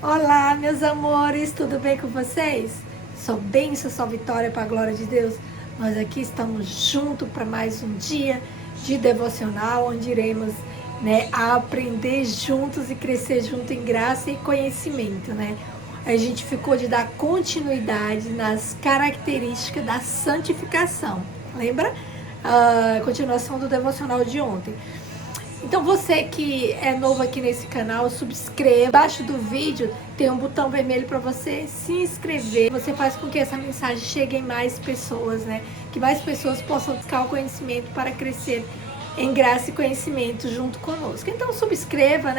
Olá, meus amores, tudo bem com vocês? Sou bênção, sou vitória para a glória de Deus. Nós aqui estamos juntos para mais um dia de devocional, onde iremos aprender juntos e crescer junto em graça e conhecimento, A gente ficou de dar continuidade nas características da santificação, lembra? A continuação do devocional de ontem. Então você que é novo aqui nesse canal, subscreva. Embaixo do vídeo tem um botão vermelho para você se inscrever. Você faz com que essa mensagem chegue em mais pessoas, Que mais pessoas possam buscar o conhecimento para crescer em graça e conhecimento junto conosco. Então subscreva,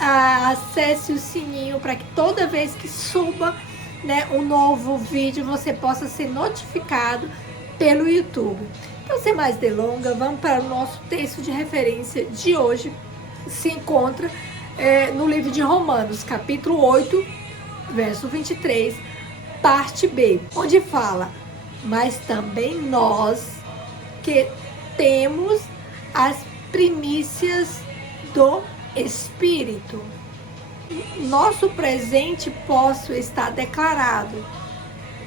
Acesse o sininho para que toda vez que suba, um novo vídeo você possa ser notificado pelo YouTube. Então, sem mais delongas, vamos para o nosso texto de referência de hoje. Se encontra no livro de Romanos, capítulo 8, verso 23, parte B, onde fala: mas também nós que temos as primícias do Espírito. Nosso presente posto está declarado.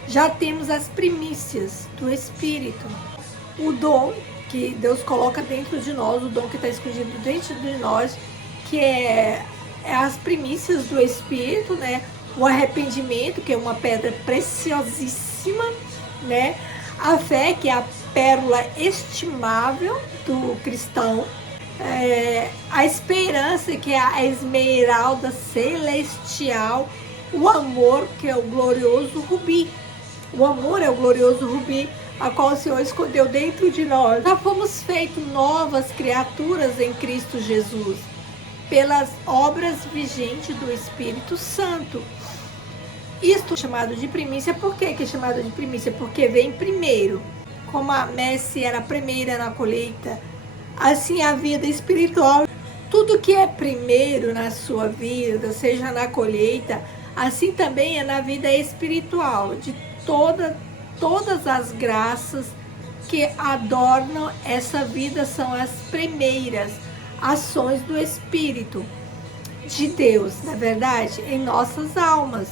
Já temos as primícias do Espírito. O dom que Deus coloca dentro de nós, o dom que está escondido dentro de nós, que é as primícias do Espírito, O arrependimento, que é uma pedra preciosíssima, A fé, que é a pérola estimável do cristão. A esperança, que é a esmeralda celestial. O amor, que é o glorioso rubi. O amor é o glorioso rubi, a qual o Senhor escondeu dentro de nós. Já fomos feitos novas criaturas em Cristo Jesus, pelas obras vigentes do Espírito Santo. Isto é chamado de primícia. Por que é chamado de primícia? Porque vem primeiro. Como a messe era a primeira na colheita, assim a vida espiritual. Tudo que é primeiro na sua vida, seja na colheita, assim também é na vida espiritual. De todas as graças que adornam essa vida são as primeiras ações do Espírito de Deus, na verdade, em nossas almas.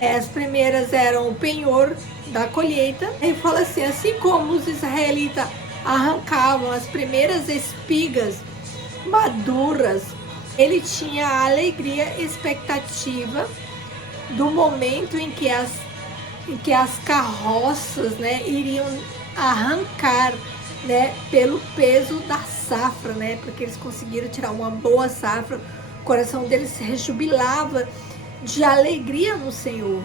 As primeiras eram o penhor da colheita. Ele fala assim como os israelitas arrancavam as primeiras espigas maduras, ele tinha a alegria, expectativa do momento em que as carroças, iriam arrancar, pelo peso da safra, porque eles conseguiram tirar uma boa safra. O coração deles se rejubilava de alegria no Senhor,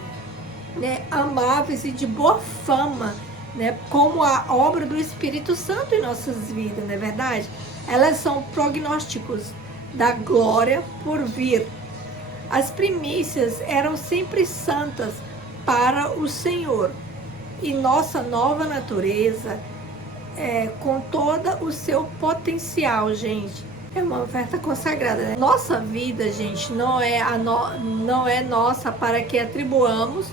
amáveis e de boa fama, como a obra do Espírito Santo em nossas vidas, não é verdade? Elas são prognósticos da glória por vir. As primícias eram sempre santas para o Senhor. E nossa nova natureza, com todo o seu potencial, gente, é uma oferta consagrada. Nossa vida, gente, não é nossa para que atribuamos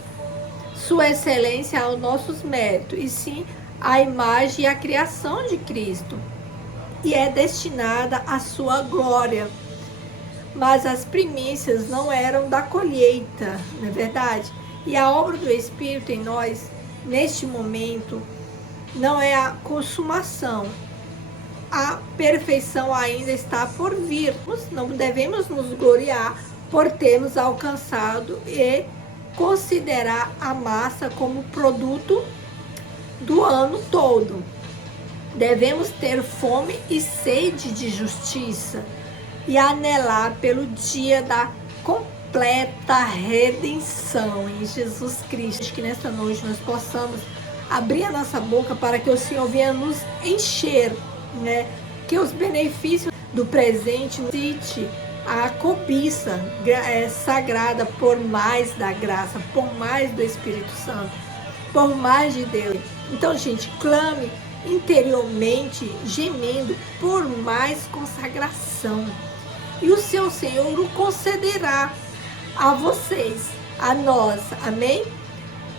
sua excelência aos nossos méritos, e sim à imagem e à criação de Cristo. E é destinada à sua glória. Mas as primícias não eram da colheita, não é verdade? E a obra do Espírito em nós, neste momento, não é a consumação. A perfeição ainda está por vir. Não devemos nos gloriar por termos alcançado e considerar a massa como produto do ano todo. Devemos ter fome e sede de justiça e anelar pelo dia da completa redenção em Jesus Cristo. Que nesta noite nós possamos abrir a nossa boca para que o Senhor venha nos encher, que os benefícios do presente cite a cobiça sagrada por mais da graça, por mais do Espírito Santo, por mais de Deus. Então, gente, clame interiormente, gemendo por mais consagração, e o seu Senhor o concederá a vocês, a nós, amém?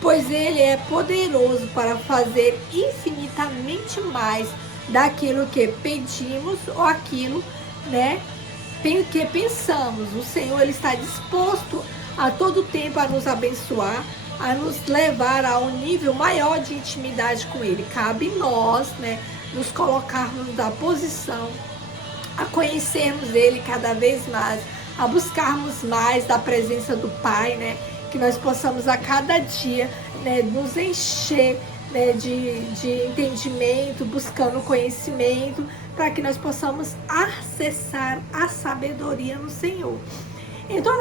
Pois Ele é poderoso para fazer infinitamente mais daquilo que pedimos ou aquilo, que pensamos. O Senhor, Ele está disposto a todo tempo a nos abençoar, a nos levar a um nível maior de intimidade com Ele. Cabe nós, né, nos colocarmos na posição, a conhecermos Ele cada vez mais, a buscarmos mais da presença do Pai, né, que nós possamos a cada dia, né, nos encher, né, de entendimento, buscando conhecimento, para que nós possamos acessar a sabedoria no Senhor. Então,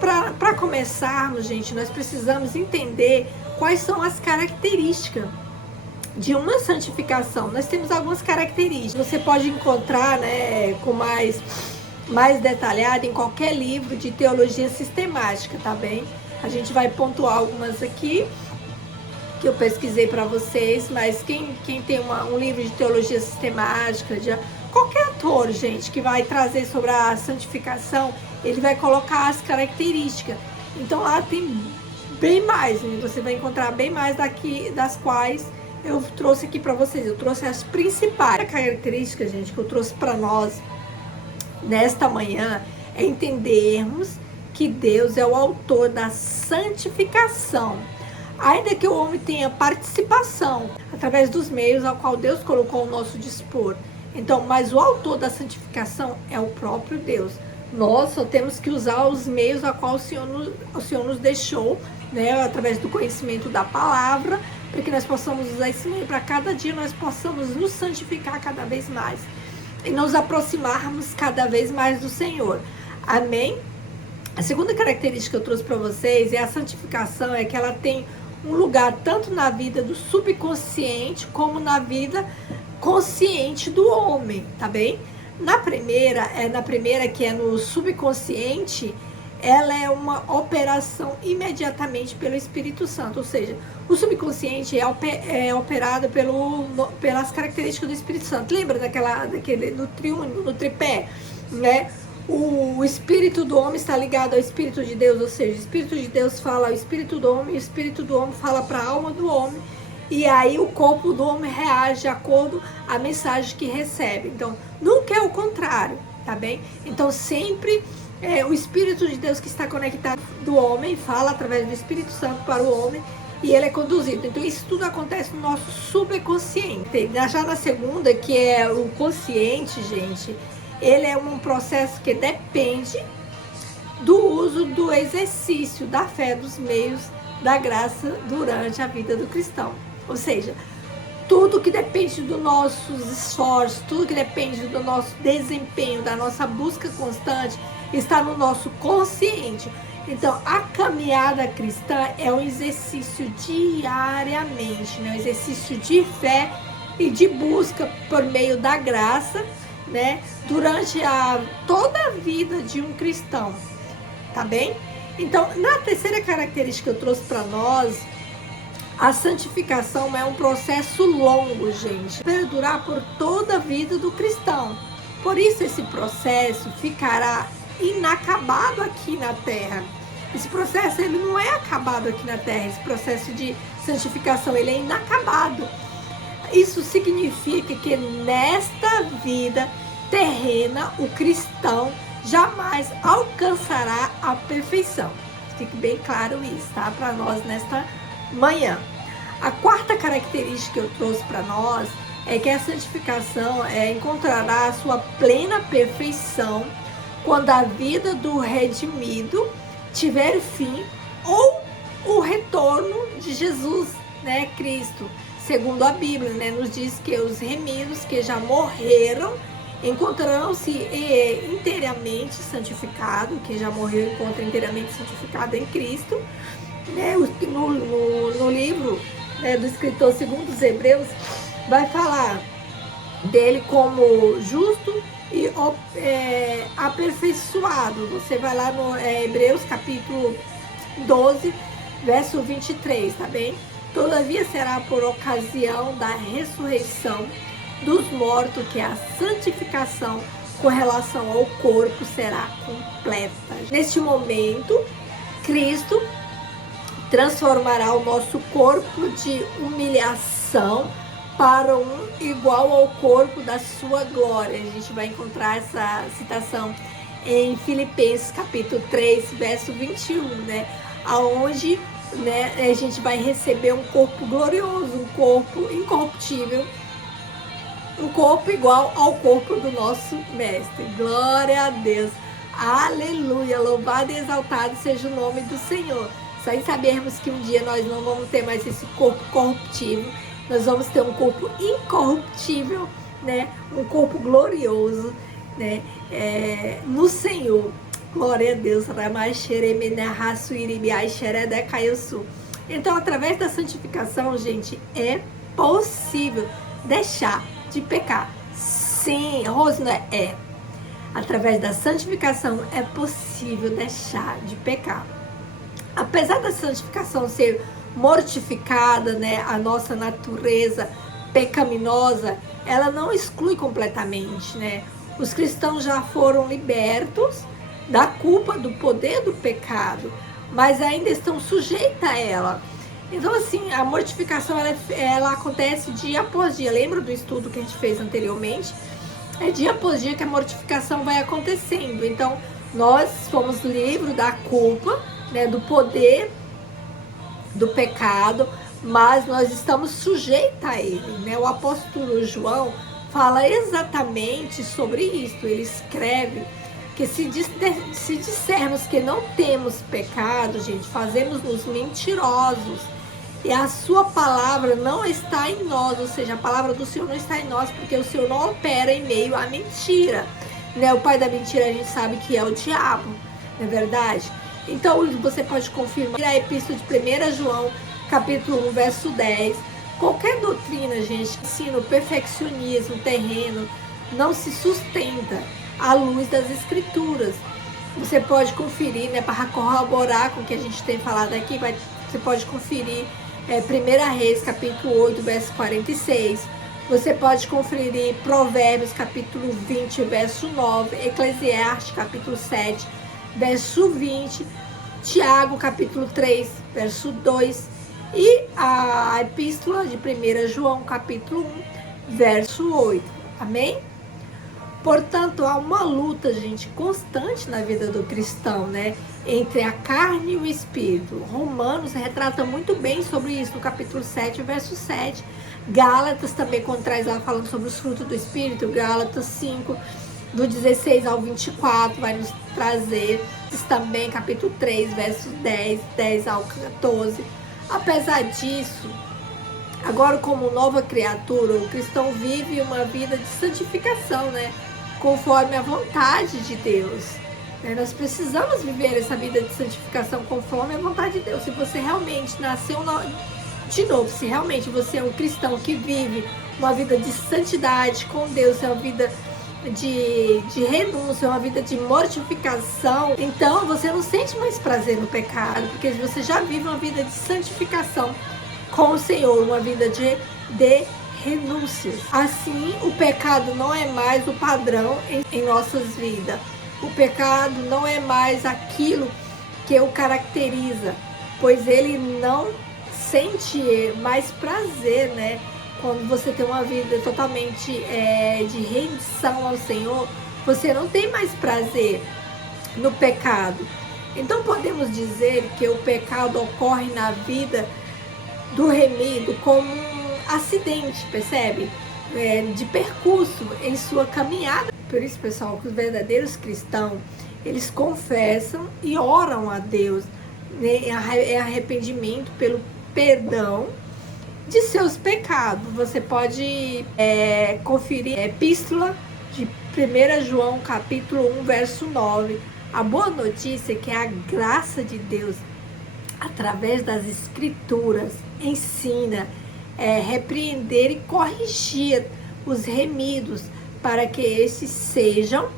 para começarmos, gente, nós precisamos entender quais são as características de uma santificação. Nós temos algumas características. Você pode encontrar, né, com mais detalhado em qualquer livro de teologia sistemática, tá bem? A gente vai pontuar algumas aqui que eu pesquisei para vocês, mas quem tem um livro de teologia sistemática, de qualquer autor, gente, que vai trazer sobre a santificação, ele vai colocar as características. Então lá tem bem mais, né? Você vai encontrar bem mais daqui, das quais eu trouxe aqui para vocês. Eu trouxe as principais características, gente, que eu trouxe para nós nesta manhã, é entendermos que Deus é o autor da santificação. Ainda que o homem tenha participação através dos meios ao qual Deus colocou ao nosso dispor. Então, mas o autor da santificação é o próprio Deus. Nós só temos que usar os meios a qual o Senhor nos deixou, né, através do conhecimento da palavra, para que nós possamos usar esse meio para cada dia nós possamos nos santificar cada vez mais e nos aproximarmos cada vez mais do Senhor. Amém? A segunda característica que eu trouxe para vocês é a santificação, é que ela tem um lugar tanto na vida do subconsciente como na vida consciente do homem, tá bem? Na primeira que é no subconsciente, ela é uma operação imediatamente pelo Espírito Santo, ou seja, o subconsciente é operado pelas características do Espírito Santo. Lembra no tripé, né? O espírito do homem está ligado ao Espírito de Deus, ou seja, o Espírito de Deus fala ao Espírito do homem, e o Espírito do homem fala para a alma do homem, e aí o corpo do homem reage de acordo à mensagem que recebe. Então, nunca é o contrário, tá bem? Então, sempre o Espírito de Deus que está conectado do homem fala através do Espírito Santo para o homem, e ele é conduzido. Então, isso tudo acontece no nosso subconsciente. Já na segunda, que é o consciente, gente, ele é um processo que depende do uso do exercício da fé, dos meios da graça durante a vida do cristão. Ou seja, tudo que depende dos nossos esforços, tudo que depende do nosso desempenho, da nossa busca constante, está no nosso consciente. Então, a caminhada cristã é um exercício diariamente, né? Um exercício de fé e de busca por meio da graça, né, durante toda a vida de um cristão, tá bem? Então, na terceira característica que eu trouxe para nós, a santificação é um processo longo, gente, perdurar por toda a vida do cristão. Por isso esse processo ficará inacabado aqui na terra. Esse processo ele não é acabado aqui na terra, esse processo de santificação ele é inacabado. Isso significa que nesta vida terrena, o cristão jamais alcançará a perfeição. Fique bem claro isso, tá? Para nós nesta manhã. A quarta característica que eu trouxe para nós é que a santificação encontrará a sua plena perfeição quando a vida do redimido tiver fim ou o retorno de Jesus, né, Cristo. Segundo a Bíblia, né, nos diz que os remidos que já morreram encontrarão-se inteiramente santificados, que já morreu encontra inteiramente santificado em Cristo. Né, no livro, né, do escritor segundo os Hebreus, vai falar dele como justo e aperfeiçoado. Você vai lá no Hebreus capítulo 12, verso 23, tá bem? Todavia será por ocasião da ressurreição dos mortos que a santificação com relação ao corpo será completa. Neste momento, Cristo transformará o nosso corpo de humilhação para igual ao corpo da sua glória. A gente vai encontrar essa citação em Filipenses capítulo 3, verso 21, né? Aonde, né, a gente vai receber um corpo glorioso, um corpo incorruptível, um corpo igual ao corpo do nosso mestre. Glória a Deus. Aleluia. Louvado e exaltado seja o nome do Senhor. Sem sabermos que um dia nós não vamos ter mais esse corpo corruptível, nós vamos ter um corpo incorruptível, né? Um corpo glorioso, né? No Senhor. Glória a Deus. Então, através da santificação, gente, é possível deixar de pecar. Sim, Rosna, através da santificação é possível deixar de pecar. Apesar da santificação ser mortificada, né, a nossa natureza pecaminosa, ela não exclui completamente, né? Os cristãos já foram libertos da culpa, do poder do pecado, mas ainda estão sujeitos a ela. Então, assim, a mortificação, ela acontece dia após dia. Lembra do estudo que a gente fez anteriormente? É dia após dia que a mortificação vai acontecendo. Então, nós fomos livres da culpa, né, do poder do pecado, mas nós estamos sujeitos a ele, né? O apóstolo João fala exatamente sobre isso. Ele escreve que se dissermos que não temos pecado, gente, fazemos-nos mentirosos e a sua palavra não está em nós, ou seja, a palavra do Senhor não está em nós, porque o Senhor não opera em meio à mentira, né? O pai da mentira a gente sabe que é o diabo, não é verdade? Então você pode confirmar a epístola de 1 João, capítulo 1, verso 10. Qualquer doutrina, gente, que ensina o perfeccionismo terreno, não se sustenta à luz das escrituras. Você pode conferir, né, para corroborar com o que a gente tem falado aqui, você pode conferir 1 Reis, capítulo 8, verso 46. Você pode conferir Provérbios, capítulo 20, verso 9. Eclesiastes, capítulo 7, verso 20. Tiago, capítulo 3, verso 2. E a epístola de 1 João, capítulo 1, verso 8. Amém? Portanto, há uma luta, gente, constante na vida do cristão, né? Entre a carne e o espírito. Romanos retrata muito bem sobre isso no capítulo 7, verso 7. Gálatas também, quando traz lá falando sobre os frutos do espírito, Gálatas 5, do 16 ao 24, vai nos trazer isso também, capítulo 3, verso 10, 10 ao 14. Apesar disso, agora como nova criatura, o cristão vive uma vida de santificação, né? Conforme a vontade de Deus. Nós precisamos viver essa vida de santificação conforme a vontade de Deus. Se você realmente nasceu de novo, se realmente você é um cristão que vive uma vida de santidade com Deus, é uma vida de renúncia, uma vida de mortificação, então você não sente mais prazer no pecado, porque você já vive uma vida de santificação com o Senhor, uma vida de renúncias. Assim, o pecado não é mais o padrão em nossas vidas. O pecado não é mais aquilo que o caracteriza, pois ele não sente mais prazer, né? Quando você tem uma vida totalmente de rendição ao Senhor, você não tem mais prazer no pecado. Então podemos dizer que o pecado ocorre na vida do remido como um acidente, percebe? De percurso em sua caminhada. Por isso, pessoal, que os verdadeiros cristãos, eles confessam e oram a Deus, né, em arrependimento pelo perdão de seus pecados. Você pode conferir a epístola de 1 João, capítulo 1, verso 9. A boa notícia é que a graça de Deus, através das escrituras, ensina repreender e corrigir os remidos para que estes sejam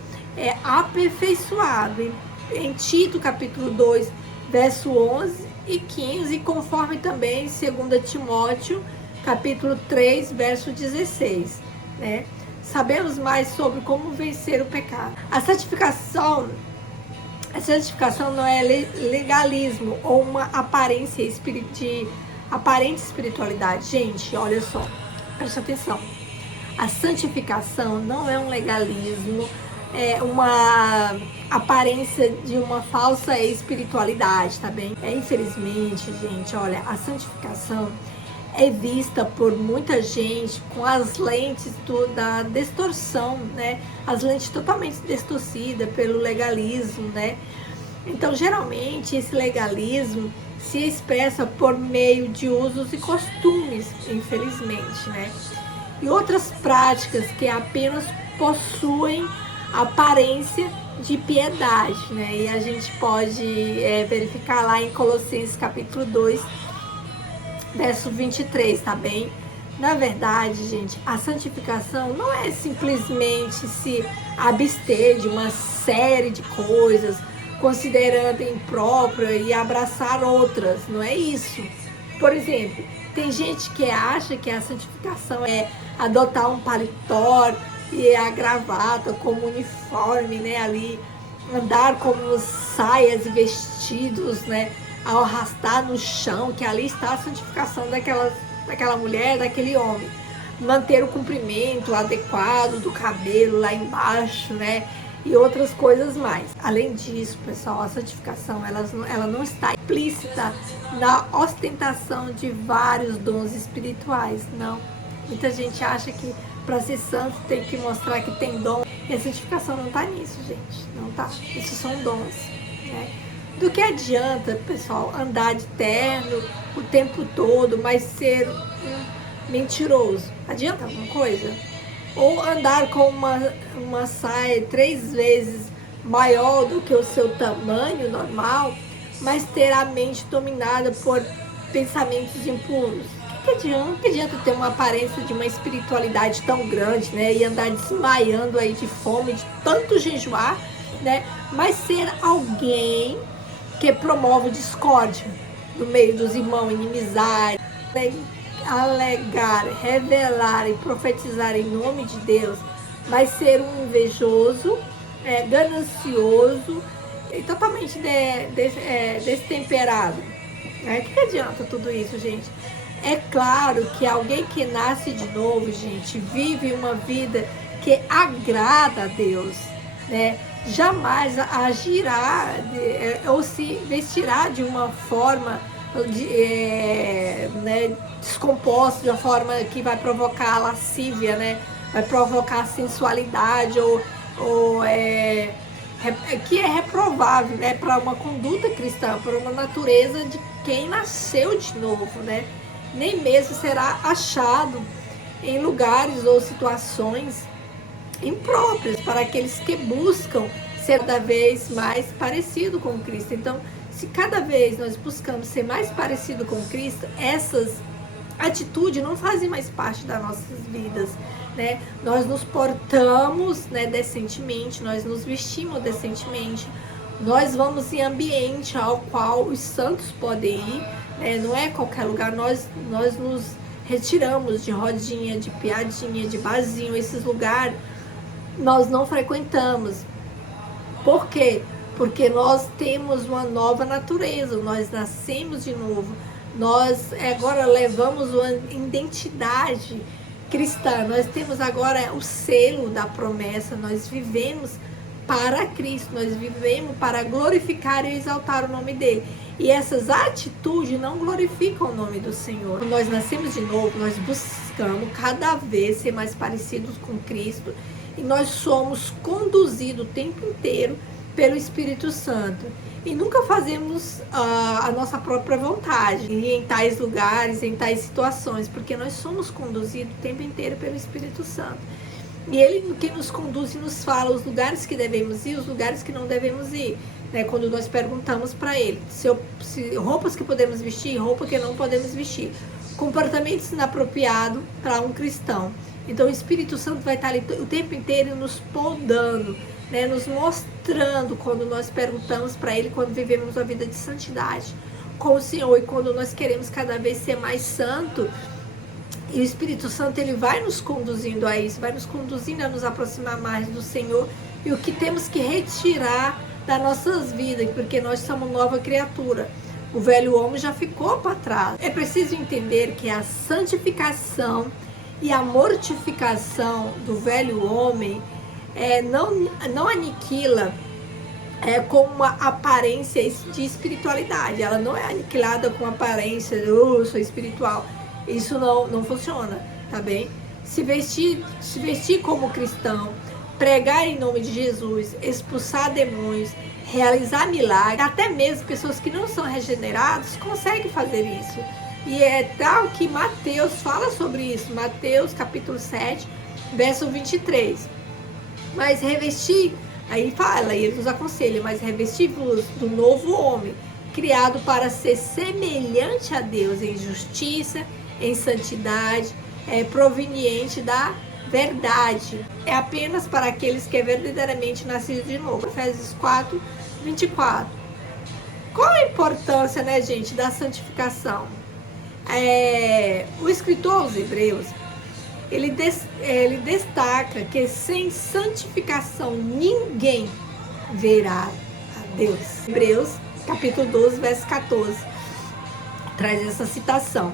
aperfeiçoados. Em Tito, capítulo 2, verso 11 e 15, conforme também em 2 Timóteo, capítulo 3, verso 16, né? Sabemos mais sobre como vencer o pecado. A santificação não é legalismo ou uma aparente espiritualidade. Gente, olha só, presta atenção. A santificação não é um legalismo, uma aparência de uma falsa espiritualidade, tá bem? Infelizmente, gente, olha, a santificação é vista por muita gente com as lentes da distorção, né? As lentes totalmente distorcidas pelo legalismo, né? Então, geralmente, esse legalismo se expressa por meio de usos e costumes, infelizmente, né? E outras práticas que apenas possuem aparência de piedade, né? E a gente pode verificar lá em Colossenses capítulo 2, verso 23, tá bem? Na verdade, gente, a santificação não é simplesmente se abster de uma série de coisas, considerando imprópria e abraçar outras, não é isso. Por exemplo, tem gente que acha que a santificação é adotar um paletó e a gravata como uniforme, né, ali, andar como saias e vestidos, né, ao arrastar no chão, que ali está a santificação daquela mulher, daquele homem. Manter o comprimento adequado do cabelo lá embaixo, né, e outras coisas mais. Além disso, pessoal, a santificação ela não está implícita na ostentação de vários dons espirituais, não. Muita gente acha que para ser santo tem que mostrar que tem dom. E a santificação não está nisso, gente. Não tá. Isso são dons, né? Do que adianta, pessoal, andar de terno o tempo todo, mas ser mentiroso? Adianta alguma coisa? Ou andar com uma saia 3 vezes maior do que o seu tamanho normal, mas ter a mente dominada por pensamentos impuros? O que adianta ter uma aparência de uma espiritualidade tão grande, né? E andar desmaiando aí de fome, de tanto jejuar, né? Mas ser alguém que promove discórdia no meio dos irmãos, inimizade, alegar, revelar e profetizar em nome de Deus, mas ser um invejoso, ganancioso e totalmente destemperado. O que adianta tudo isso, gente? É claro que alguém que nasce de novo, gente, vive uma vida que agrada a Deus, né? Jamais agirá ou se vestirá de uma forma descomposta, de uma forma que vai provocar lascívia, né? Vai provocar sensualidade que é reprovável, né? Para uma conduta cristã, para uma natureza de quem nasceu de novo, né? Nem mesmo será achado em lugares ou situações impróprias para aqueles que buscam ser cada vez mais parecido com Cristo. Então, se cada vez nós buscamos ser mais parecido com Cristo, essas atitudes não fazem mais parte das nossas vidas, né? Nós nos portamos, né, decentemente, nós nos vestimos decentemente, nós vamos em ambiente ao qual os santos podem ir, né? Não é qualquer lugar, nós nos retiramos de rodinha, de piadinha, de barzinho, esses lugares nós não frequentamos. Por quê? Porque nós temos uma nova natureza, nós nascemos de novo, nós agora levamos uma identidade cristã, nós temos agora o selo da promessa, nós vivemos para Cristo, nós vivemos para glorificar e exaltar o nome dele. E essas atitudes não glorificam o nome do Senhor. Quando nós nascemos de novo, nós buscamos cada vez ser mais parecidos com Cristo e nós somos conduzidos o tempo inteiro pelo Espírito Santo. E nunca fazemos a nossa própria vontade em tais lugares, em tais situações, porque nós somos conduzidos o tempo inteiro pelo Espírito Santo. E ele que nos conduz e nos fala os lugares que devemos ir, os lugares que não devemos ir, né? Quando nós perguntamos para ele se roupas que podemos vestir, roupa que não podemos vestir, comportamentos inapropriados para um cristão. Então o Espírito Santo vai estar ali o tempo inteiro nos podando, né? Nos mostrando quando nós perguntamos para ele, quando vivemos uma vida de santidade com o Senhor e quando nós queremos cada vez ser mais santo. E o Espírito Santo ele vai nos conduzindo a isso, vai nos conduzindo a nos aproximar mais do Senhor e o que temos que retirar das nossas vidas, porque nós somos nova criatura. O velho homem já ficou para trás. É preciso entender que a santificação e a mortificação do velho homem não aniquila com uma aparência de espiritualidade. Ela não é aniquilada com aparência de eu sou espiritual. Isso não funciona, tá bem? Se vestir como cristão, pregar em nome de Jesus, expulsar demônios, realizar milagres, até mesmo pessoas que não são regeneradas conseguem fazer isso. E é tal que Mateus fala sobre isso, Mateus capítulo 7, verso 23. Mas revestir, aí fala, e ele nos aconselha, mas revestir-vos do novo homem, criado para ser semelhante a Deus em justiça, em santidade, proveniente da verdade. É apenas para aqueles que é verdadeiramente nascido de novo. Efésios 4, 24. Qual a importância, né, gente, da santificação? O escritor aos Hebreus, ele destaca que sem santificação ninguém verá a Deus. Hebreus, capítulo 12, verso 14, traz essa citação.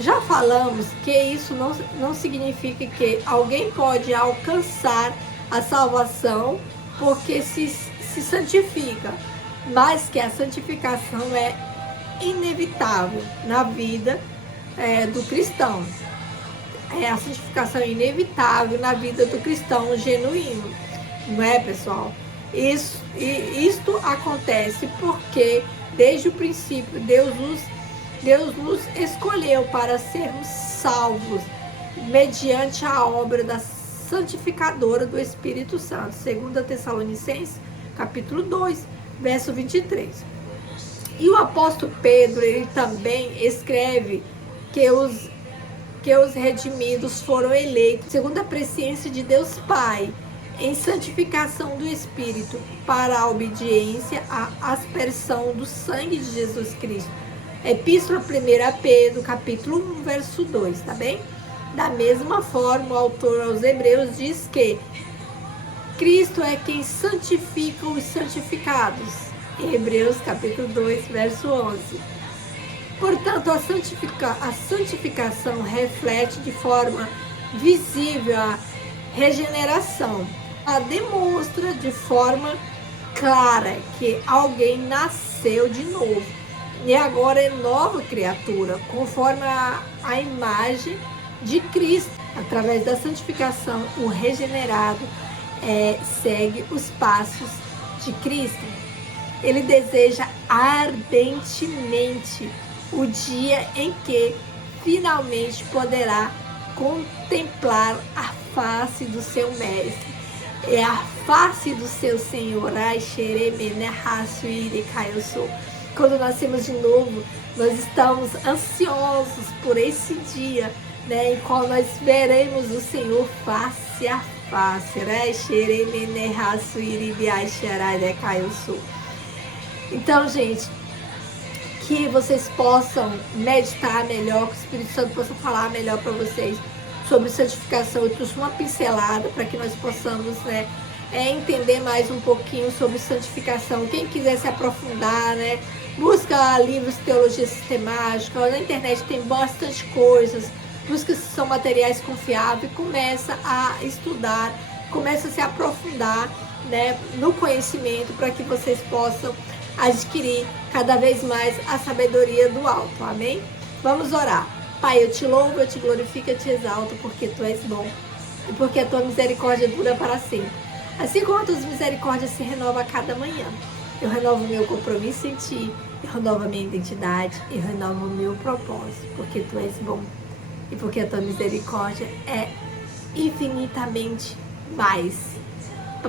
Já falamos que isso não significa que alguém pode alcançar a salvação porque se santifica, mas que a santificação é inevitável na vida do cristão. A santificação é inevitável na vida do cristão genuíno, não é, pessoal? Isto acontece porque desde o princípio Deus nos escolheu para sermos salvos mediante a obra da santificadora do Espírito Santo. 2 Tessalonicenses, capítulo 2, verso 23. E o apóstolo Pedro, ele também escreve que os redimidos foram eleitos segundo a presciência de Deus Pai, em santificação do Espírito, para a obediência à aspersão do sangue de Jesus Cristo. Epístola 1 Pedro, capítulo 1, verso 2, tá bem? Da mesma forma, o autor aos Hebreus diz que Cristo é quem santifica os santificados. Em Hebreus, capítulo 2, verso 11. Portanto, a santificação reflete de forma visível a regeneração. Ela demonstra de forma clara que alguém nasceu de novo e agora é nova criatura, conforme a imagem de Cristo. Através da santificação, o regenerado segue os passos de Cristo. Ele deseja ardentemente o dia em que finalmente poderá contemplar a face do seu mestre. É a face do seu Senhor. Quando nascemos de novo, nós estamos ansiosos por esse dia, né, em qual nós veremos o Senhor face a face. Então, gente, que vocês possam meditar melhor, que o Espírito Santo possa falar melhor para vocês sobre santificação. Eu trouxe uma pincelada para que nós possamos, né, entender mais um pouquinho sobre santificação. Quem quiser se aprofundar, né, busca livros de teologia sistemática, na internet tem bastante coisas, busca se são materiais confiáveis, começa a estudar, começa a se aprofundar, né, no conhecimento, para que vocês possam adquirir cada vez mais a sabedoria do alto, amém? Vamos orar. Pai, eu te louvo, eu te glorifico, eu te exalto, porque tu és bom e porque a tua misericórdia dura para sempre. Assim como as tuas misericórdias se renovam a cada manhã, eu renovo o meu compromisso em ti, eu renovo a minha identidade, eu renovo o meu propósito, porque tu és bom e porque a tua misericórdia é infinitamente mais.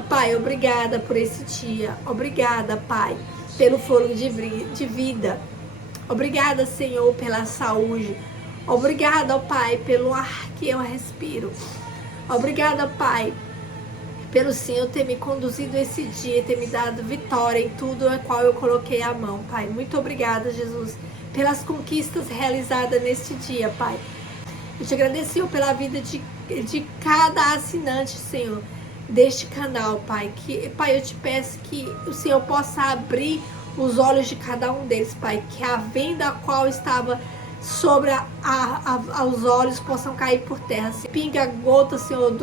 Pai, obrigada por esse dia, obrigada, Pai, pelo fôlego de vida. Obrigada, Senhor, pela saúde. Obrigada, Pai, pelo ar que eu respiro. Obrigada, Pai, pelo Senhor ter me conduzido esse dia, ter me dado vitória em tudo a qual eu coloquei a mão, Pai. Muito obrigada, Jesus, pelas conquistas realizadas neste dia, Pai. Eu te agradeço, Senhor, pela vida de cada assinante, Senhor, deste canal, Pai. Pai, eu te peço que o Senhor possa abrir os olhos de cada um deles, Pai. Que a venda a qual estava sobre os olhos possam cair por terra. Pinga a gota, Senhor,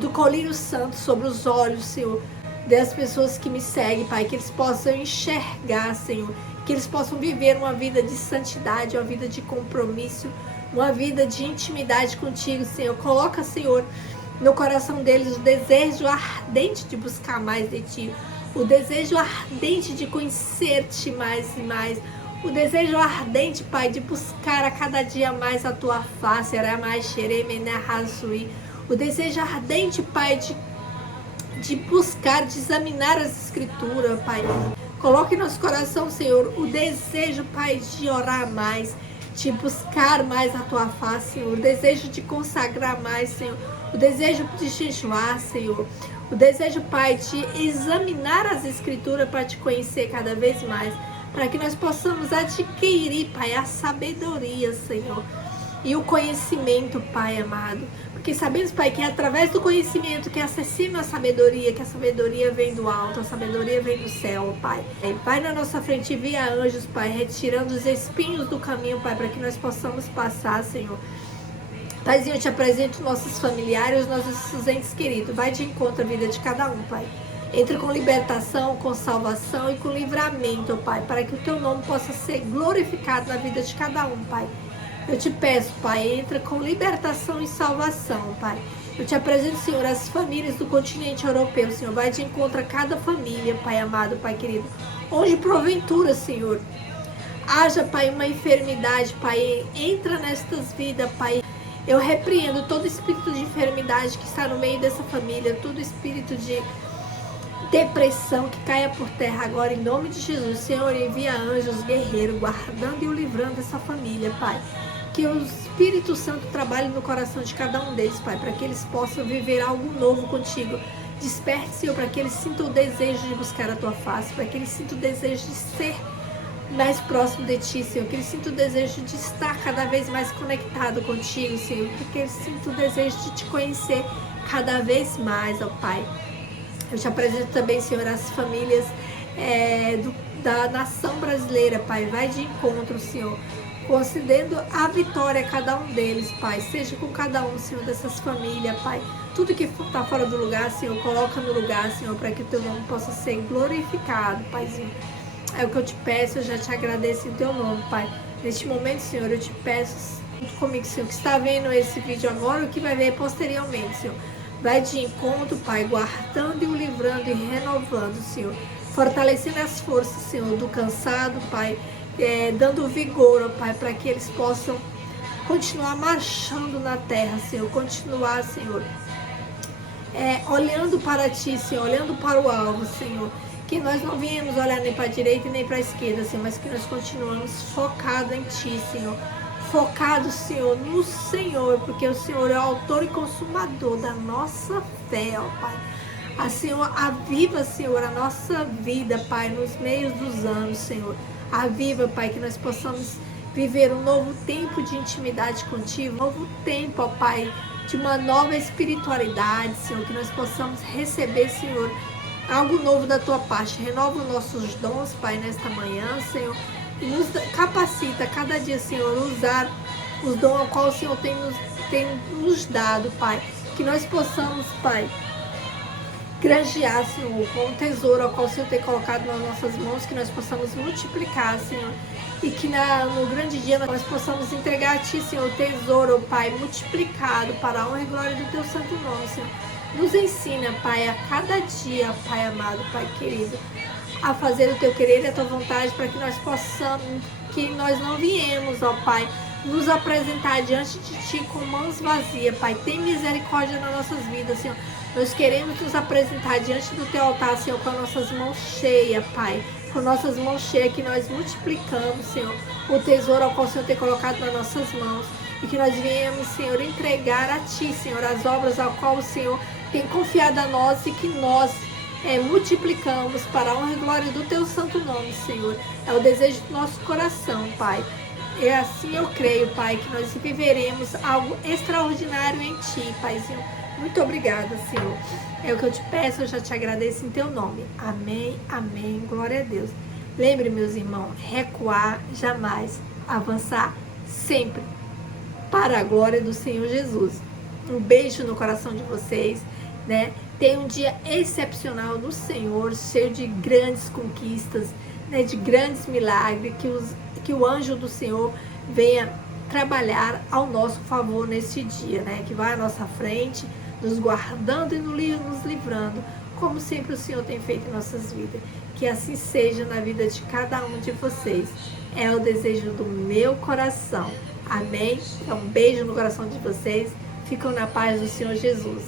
do colírio santo sobre os olhos, Senhor, das pessoas que me seguem, Pai, que eles possam enxergar, Senhor, que eles possam viver uma vida de santidade, uma vida de compromisso, uma vida de intimidade contigo, Senhor. Coloca, Senhor, no coração deles o desejo ardente de buscar mais de Ti, o desejo ardente de conhecer-Te mais e mais, o desejo ardente, Pai, de buscar a cada dia mais a Tua face, o desejo ardente, Pai, de buscar, de examinar as Escrituras, Pai. Coloque em nosso coração, Senhor, o desejo, Pai, de orar mais, de buscar mais a Tua face, Senhor, o desejo de consagrar mais, Senhor, o desejo de jejuar, Senhor, o desejo, Pai, de examinar as Escrituras para Te conhecer cada vez mais, para que nós possamos adquirir, Pai, a sabedoria, Senhor, e o conhecimento, Pai amado, porque sabemos, Pai, que é através do conhecimento que é acessível a sabedoria, que a sabedoria vem do alto, a sabedoria vem do céu, Pai. Vai na nossa frente e envia anjos, Pai, retirando os espinhos do caminho, Pai, para que nós possamos passar, Senhor. Paizinho, eu te apresento nossos familiares, nossos entes queridos. Vai de encontro à vida de cada um, Pai. Entra com libertação, com salvação e com livramento, Pai, para que o Teu nome possa ser glorificado na vida de cada um, Pai. Eu te peço, Pai, entra com libertação e salvação, Pai. Eu te apresento, Senhor, as famílias do continente europeu, Senhor. Vai de encontro a cada família, Pai amado, Pai querido. Onde porventura, Senhor, haja, Pai, uma enfermidade, Pai, entra nestas vidas, Pai. Eu repreendo todo espírito de enfermidade que está no meio dessa família, todo espírito de depressão que caia por terra agora, em nome de Jesus. Senhor, envia anjos guerreiros, guardando e o livrando dessa família, Pai. Que o Espírito Santo trabalhe no coração de cada um deles, Pai, para que eles possam viver algo novo contigo. Desperte, Senhor, para que eles sintam o desejo de buscar a Tua face, para que eles sintam o desejo de ser mais próximo de Ti, Senhor, que eles sintam o desejo de estar cada vez mais conectado contigo, Senhor, porque eles sintam o desejo de Te conhecer cada vez mais, ó Pai. Eu te apresento também, Senhor, as famílias da nação brasileira, Pai. Vai de encontro, Senhor, concedendo a vitória a cada um deles, Pai. Seja com cada um, Senhor, dessas famílias, Pai. Tudo que está fora do lugar, Senhor, coloca no lugar, Senhor, para que o Teu nome possa ser glorificado, Paizinho. É o que eu te peço, eu já te agradeço em Teu nome, Pai. Neste momento, Senhor, eu te peço, junto comigo, Senhor, que está vendo esse vídeo agora, o que vai ver posteriormente, Senhor. Vai de encontro, Pai, guardando e o livrando e renovando, Senhor. Fortalecendo as forças, Senhor, do cansado, Pai. Dando vigor, ó Pai, para que eles possam continuar marchando na terra, Senhor. Continuar, Senhor, olhando para Ti, Senhor, olhando para o alvo, Senhor. Que nós não viemos olhar nem para a direita nem para a esquerda, Senhor, mas que nós continuamos focados em Ti, Senhor. Focados, Senhor, no Senhor, porque o Senhor é o autor e consumador da nossa fé, ó Pai. Assim, aviva, Senhor, a nossa vida, Pai, nos meios dos anos, Senhor. Aviva, Pai, que nós possamos viver um novo tempo de intimidade contigo, um novo tempo, ó Pai, de uma nova espiritualidade, Senhor, que nós possamos receber, Senhor, algo novo da Tua parte. Renova os nossos dons, Pai, nesta manhã, Senhor, e nos capacita cada dia, Senhor, usar os dons ao qual o Senhor tem nos dado, Pai, que nós possamos, Pai, granjear, Senhor, com o tesouro ao qual o Senhor tem colocado nas nossas mãos, que nós possamos multiplicar, Senhor, e que no grande dia nós possamos entregar a Ti, Senhor, o tesouro, Pai, multiplicado para a honra e glória do Teu santo nome, Senhor. Nos ensina, Pai, a cada dia, Pai amado, Pai querido, a fazer o Teu querer e a Tua vontade, para que nós possamos, que nós não viemos, ó Pai, nos apresentar diante de Ti com mãos vazias, Pai. Tem misericórdia nas nossas vidas, Senhor. Nós queremos nos apresentar diante do Teu altar, Senhor, com as nossas mãos cheias, Pai. Com nossas mãos cheias, que nós multiplicamos, Senhor, o tesouro ao qual o Senhor tem colocado nas nossas mãos. E que nós viemos, Senhor, entregar a Ti, Senhor, as obras ao qual o Senhor tem confiado a nós e que nós multiplicamos para a honra e glória do Teu santo nome, Senhor. É o desejo do nosso coração, Pai. E assim eu creio, Pai, que nós viveremos algo extraordinário em Ti, Paizinho. Muito obrigada, Senhor. É o que eu te peço, eu já te agradeço em Teu nome. Amém, amém, glória a Deus. Lembre, meus irmãos, recuar jamais, avançar sempre para a glória do Senhor Jesus. Um beijo no coração de vocês. né? Tenha um dia excepcional no Senhor, cheio de grandes conquistas, né? De grandes milagres, que o anjo do Senhor venha trabalhar ao nosso favor neste dia, né? Que vai à nossa frente, nos guardando e nos livrando, como sempre o Senhor tem feito em nossas vidas. Que assim seja na vida de cada um de vocês. É o desejo do meu coração. Amém? Então, um beijo no coração de vocês. Ficam na paz do Senhor Jesus.